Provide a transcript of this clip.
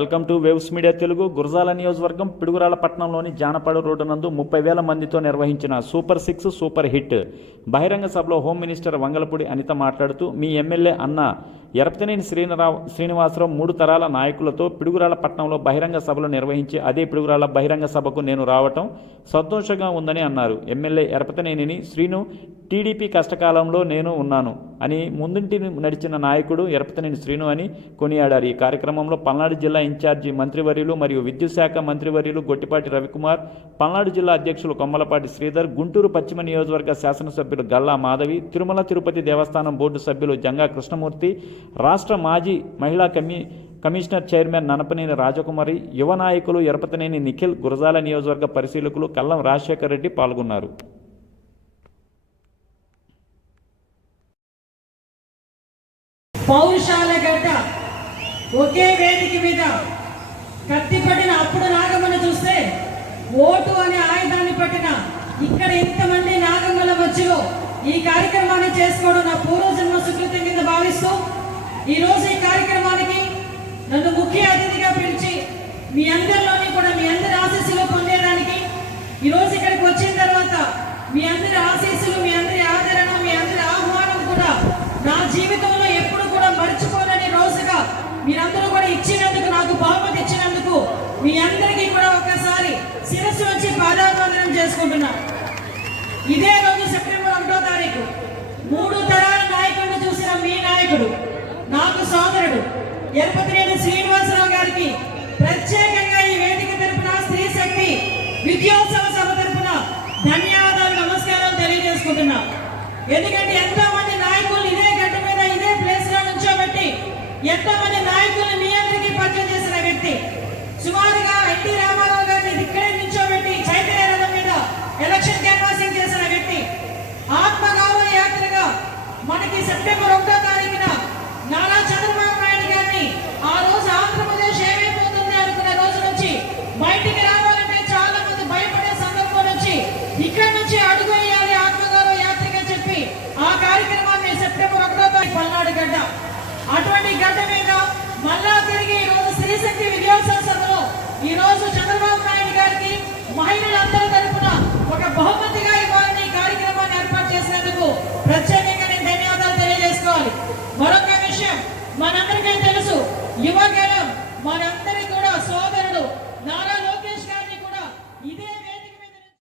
Welcome to waves media Telugu. Gurajala నియోజకవర్గం పిడుగురాళ్ల పట్టణంలోని జానపడు road నందు 30,000 మందితో నిర్వహించిన సూపర్ 6 సూపర్ హిట్ బహిరంగ సభలో హోం మినిస్టర్ వంగలపూడి అనిత మాట్లాడుతూ, మీ ఎమ్మెల్యే అన్న ఎరపతినేని శ్రీనివాసరావు 3 తరాల నాయకులతో పిడుగురాళ్ల పట్టణంలో బహిరంగ సభలు నిర్వహించి అదే పిడుగురాళ్ల బహిరంగ సభకు నేను రావటం సంతోషంగా ఉందని అన్నారు. ఎమ్మెల్యే ఎరపతినేని శ్రీను టీడీపీ కష్టకాలంలో నేను ఉన్నాను అని ముందుంటి నడిచిన నాయకుడు ఎరపతినేని శ్రీను అని కొనియాడారు. ఈ కార్యక్రమంలో పల్నాడు జిల్లా ఇన్ఛార్జి మంత్రివర్యులు మరియు విద్యుత్ శాఖ మంత్రివర్యులు గొట్టిపాటి రవికుమార్, పల్నాడు జిల్లా అధ్యక్షులు కొమ్మలపాటి శ్రీధర్, గుంటూరు పశ్చిమ నియోజకవర్గ శాసనసభ్యులు గల్లా మాధవి, తిరుమల తిరుపతి దేవస్థానం బోర్డు సభ్యులు జంగా కృష్ణమూర్తి, రాష్ట్ర మాజీ మహిళా కమిషనర్ చైర్మన్ ననపనేని రాజకుమారి, యువ నాయకులు ఎరపతినేని నిఖిల్, గురజాల నియోజకవర్గ పరిశీలకులు కల్లం రాజశేఖర్ రెడ్డి పాల్గొన్నారు. పౌరుషాల గడ్డ ఒకే వేదిక మీద కత్తిపట్టిన అప్పుడు నాగమ్మను చూస్తే ఓటు అనే ఆయుధాన్ని పట్టిన ఇక్కడ ఇంతమంది నాగమ్మల మధ్యలో ఈ కార్యక్రమాన్ని చేసుకోవడం నా పూర్వజన్మ సుకృతం కింద భావిస్తూ ఈరోజు ఈ కార్యక్రమానికి నన్ను ముఖ్య అతిథిగా పిలిచి మీ అందరిలోని కూడా మీ అందరి ఆశీస్సులు పొందేదానికి ఈరోజు ఇక్కడికి వచ్చిన తర్వాత మీ అందరి ఆశీస్సులు, మీ అందరి ఆదరణ, మీ అందరి ఆహ్వానం కూడా నా జీవితంలో ఎప్పుడు కూడా మర్చిపోలేని రోజుగా మీరందరూ కూడా ఇచ్చినందుకు, నాకు బహుమతి ఇచ్చినందుకు మీ అందరికీ కూడా ఒకసారి శిరస్సు వచ్చి పాదాభివందనం చేసుకుంటున్నా. ఇదే రోజు సెప్టెంబర్ 1వ తారీఖు 3 తరాల నాయకుడిని చూసిన మీ నాయకుడు, నాకు సోదరుడు ఎరపతినేని శ్రీనివాసరావు గారికి ప్రత్యేకంగా ఈ వేదిక తరపున స్త్రీ శక్తి విద్యోత్సవ సభ తరపున ధన్యవాదాలు, నమస్కారం తెలియజేసుకుంటున్నా. ఎందుకంటే ఎంతో మంది నాయకులు ఇదే గడ్డ మీద ఇదే ప్లేస్ లో నుంచోబెట్టి ఎంతో మంది నాయకులు మీ అందరికీ పరిచయం చేసిన వ్యక్తి, సుమారుగా ఎన్టీ రామారావు గారిని ఇక్కడే నుంచోబెట్టి చైతన్య రథం మీద ఎలక్షన్ క్యాన్వాసింగ్ చేసిన వ్యక్తి, ఆత్మగౌరవ యాత్రగా మనకి సెప్టెంబర్ 1వ తారీఖు